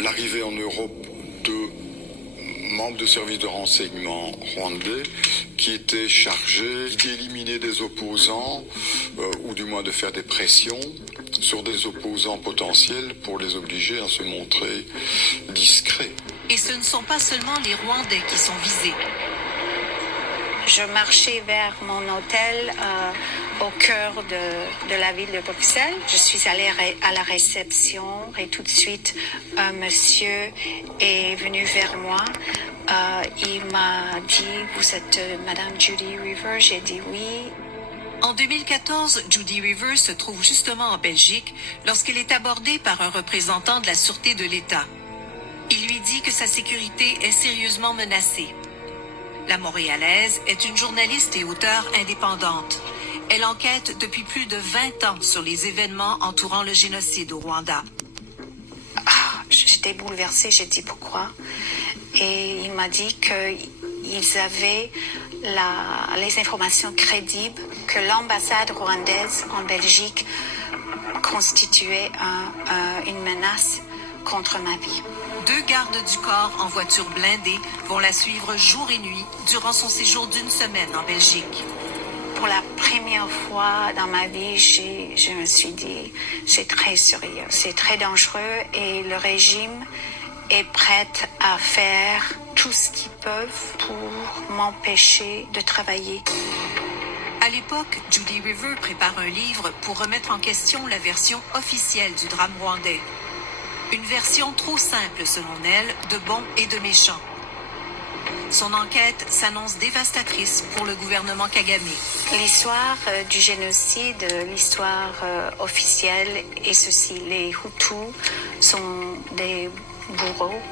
l'arrivée en Europe de membres de services de renseignement rwandais qui étaient chargés d'éliminer des opposants ou du moins de faire des pressions sur des opposants potentiels pour les obliger à se montrer discrets. Et ce ne sont pas seulement les Rwandais qui sont visés. Je marchais vers mon hôtel au cœur de la ville de Bruxelles. Je suis allée à la réception et tout de suite, un monsieur est venu vers moi. Il m'a dit « Vous êtes Madame Judy Rever ?» J'ai dit « Oui ». En 2014, Judy Rever se trouve justement en Belgique lorsqu'elle est abordée par un représentant de la Sûreté de l'État. Il lui dit que sa sécurité est sérieusement menacée. La Montréalaise est une journaliste et auteure indépendante. Elle enquête depuis plus de 20 ans sur les événements entourant le génocide au Rwanda. J'étais bouleversée, j'ai dit pourquoi. Et il m'a dit qu'ils avaient les informations crédibles que l'ambassade rwandaise en Belgique constituait une menace contre ma vie. 2 gardes du corps en voiture blindée vont la suivre jour et nuit durant son séjour d'1 semaine en Belgique. Pour la première fois dans ma vie, je me suis dit, c'est très sérieux, c'est très dangereux et le régime est prêt à faire tout ce qu'ils peuvent pour m'empêcher de travailler. À l'époque, Judy Rever prépare un livre pour remettre en question la version officielle du drame rwandais. Une version trop simple, selon elle, de bons et de méchants. Son enquête s'annonce dévastatrice pour le gouvernement Kagame. L'histoire du génocide, l'histoire officielle est ceci. Les Hutus sont des bourreaux,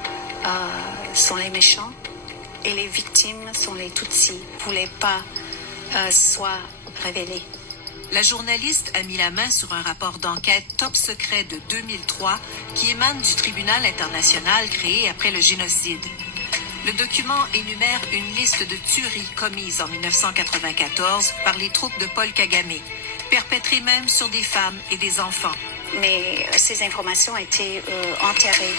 sont les méchants, et les victimes sont les Tutsis. Ne voulaient pas soit révélés. La journaliste a mis la main sur un rapport d'enquête top secret de 2003 qui émane du tribunal international créé après le génocide. Le document énumère une liste de tueries commises en 1994 par les troupes de Paul Kagame, perpétrées même sur des femmes et des enfants. Mais ces informations étaient enterrées.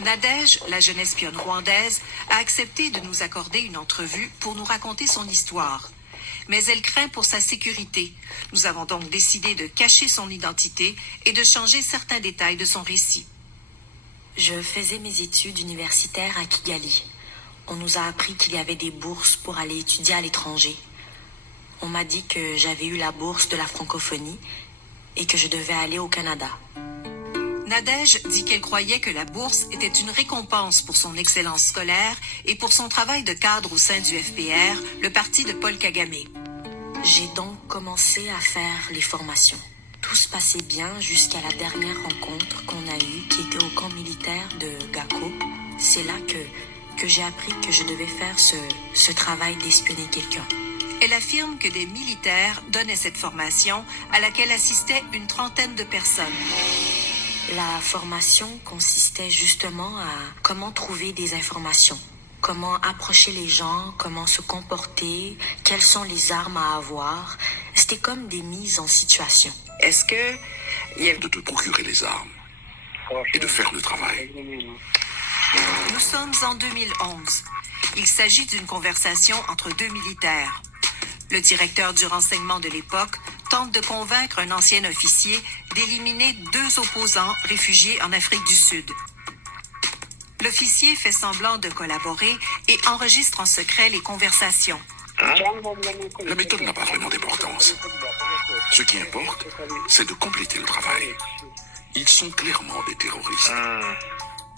Nadège, la jeune espionne rwandaise, a accepté de nous accorder une entrevue pour nous raconter son histoire. Mais elle craint pour sa sécurité. Nous avons donc décidé de cacher son identité et de changer certains détails de son récit. Je faisais mes études universitaires à Kigali. On nous a appris qu'il y avait des bourses pour aller étudier à l'étranger. On m'a dit que j'avais eu la bourse de la francophonie et que je devais aller au Canada. Nadège dit qu'elle croyait que la bourse était une récompense pour son excellence scolaire et pour son travail de cadre au sein du FPR, le parti de Paul Kagame. J'ai donc commencé à faire les formations. Tout se passait bien jusqu'à la dernière rencontre qu'on a eue, qui était au camp militaire de Gako. C'est là que j'ai appris que je devais faire ce travail d'espionner quelqu'un. Elle affirme que des militaires donnaient cette formation à laquelle assistaient une trentaine de personnes. La formation consistait justement à comment trouver des informations, comment approcher les gens, comment se comporter, quelles sont les armes à avoir. C'était comme des mises en situation. Est-ce que il y a... de te procurer les armes et de faire le travail. Nous sommes en 2011. Il s'agit d'une conversation entre 2 militaires. Le directeur du renseignement de l'époque tente de convaincre un ancien officier d'éliminer 2 opposants réfugiés en Afrique du Sud. L'officier fait semblant de collaborer et enregistre en secret les conversations. La méthode n'a pas vraiment d'importance. Ce qui importe, c'est de compléter le travail. Ils sont clairement des terroristes.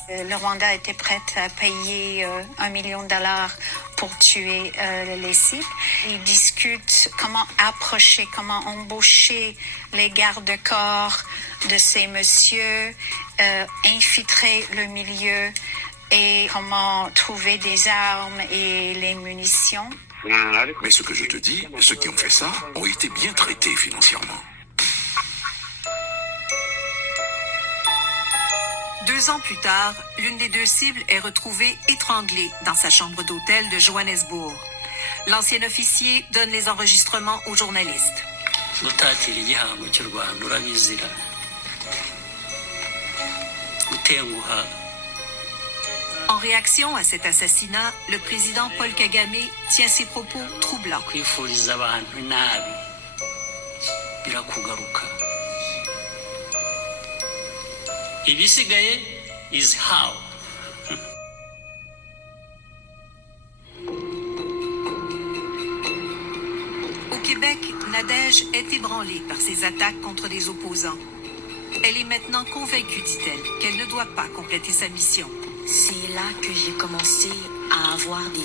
Le Rwanda était prêt à payer $1 million pour tuer les cibles. Ils discutent comment approcher, comment embaucher les gardes-corps de ces messieurs, infiltrer le milieu et comment trouver des armes et les munitions. Mais ce que je te dis, ceux qui ont fait ça ont été bien traités financièrement. 2 ans plus tard, l'une des 2 cibles est retrouvée étranglée dans sa chambre d'hôtel de Johannesburg. L'ancien officier donne les enregistrements aux journalistes. gutatira igihango cy'u Rwanda urabizira gutenguha. En réaction à cet assassinat, le président Paul Kagame tient ses propos troublants. Kwifuriza abantu nabi birakugaruka. Ibisigaye is how. Au Québec, Nadège est ébranlée par ces attaques contre les opposants. Elle est maintenant convaincue, dit-elle, qu'elle ne doit pas compléter sa mission. C'est là que j'ai commencé à avoir des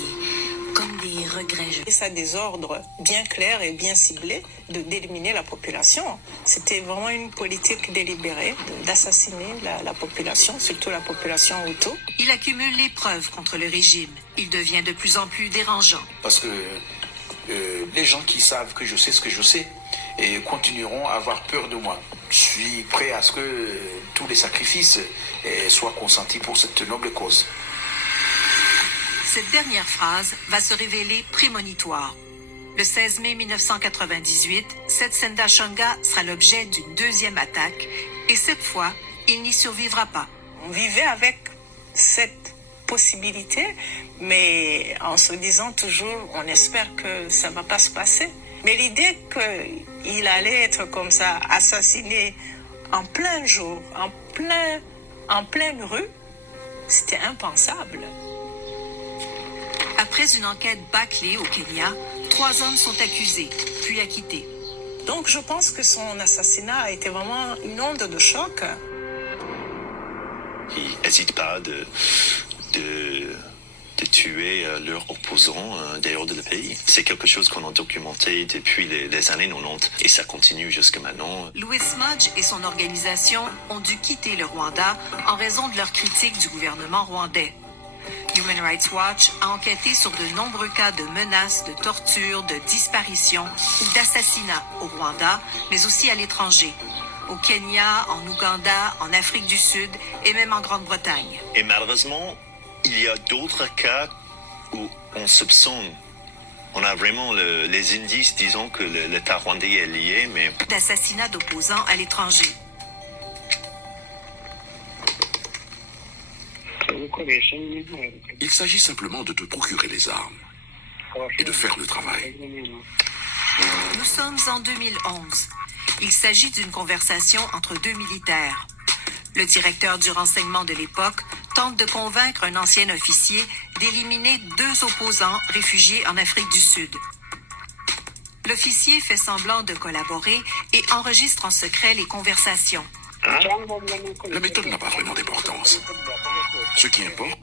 regrets. Ça a des ordres bien clairs et bien ciblés d'éliminer la population. C'était vraiment une politique délibérée d'assassiner la population, surtout la population Hutu. Il accumule les preuves contre le régime. Il devient de plus en plus dérangeant. Parce que les gens qui savent que je sais ce que je sais et continueront à avoir peur de moi. Je suis prêt à ce que tous les sacrifices soient consentis pour cette noble cause. Cette dernière phrase va se révéler prémonitoire. Le 16 mai 1998, Setsenda Chonga sera l'objet d'une deuxième attaque et cette fois, il n'y survivra pas. On vivait avec cette possibilité, mais en se disant toujours, on espère que ça ne va pas se passer. Mais l'idée qu'il allait être comme ça, assassiné en plein jour, en pleine rue, c'était impensable. Après une enquête bâclée au Kenya, 3 hommes sont accusés, puis acquittés. Donc je pense que son assassinat a été vraiment une onde de choc. Ils n'hésitent pas de tuer leurs opposants dehors de le pays. C'est quelque chose qu'on a documenté depuis les années 90 et ça continue jusqu'à maintenant. Louis Mudge et son organisation ont dû quitter le Rwanda en raison de leur critique du gouvernement rwandais. Human Rights Watch a enquêté sur de nombreux cas de menaces, de torture, de disparition ou d'assassinat au Rwanda, mais aussi à l'étranger. Au Kenya, en Ouganda, en Afrique du Sud et même en Grande-Bretagne. Et malheureusement, il y a d'autres cas où on soupçonne, on a vraiment les indices disant que l'État rwandais est lié, mais... D'assassinats d'opposants à l'étranger. Il s'agit simplement de te procurer les armes et de faire le travail. Nous sommes en 2011. Il s'agit d'une conversation entre 2 militaires. Le directeur du renseignement de l'époque tente de convaincre un ancien officier d'éliminer 2 opposants réfugiés en Afrique du Sud. L'officier fait semblant de collaborer et enregistre en secret les conversations. La méthode n'a pas vraiment d'importance. Ce qui importe,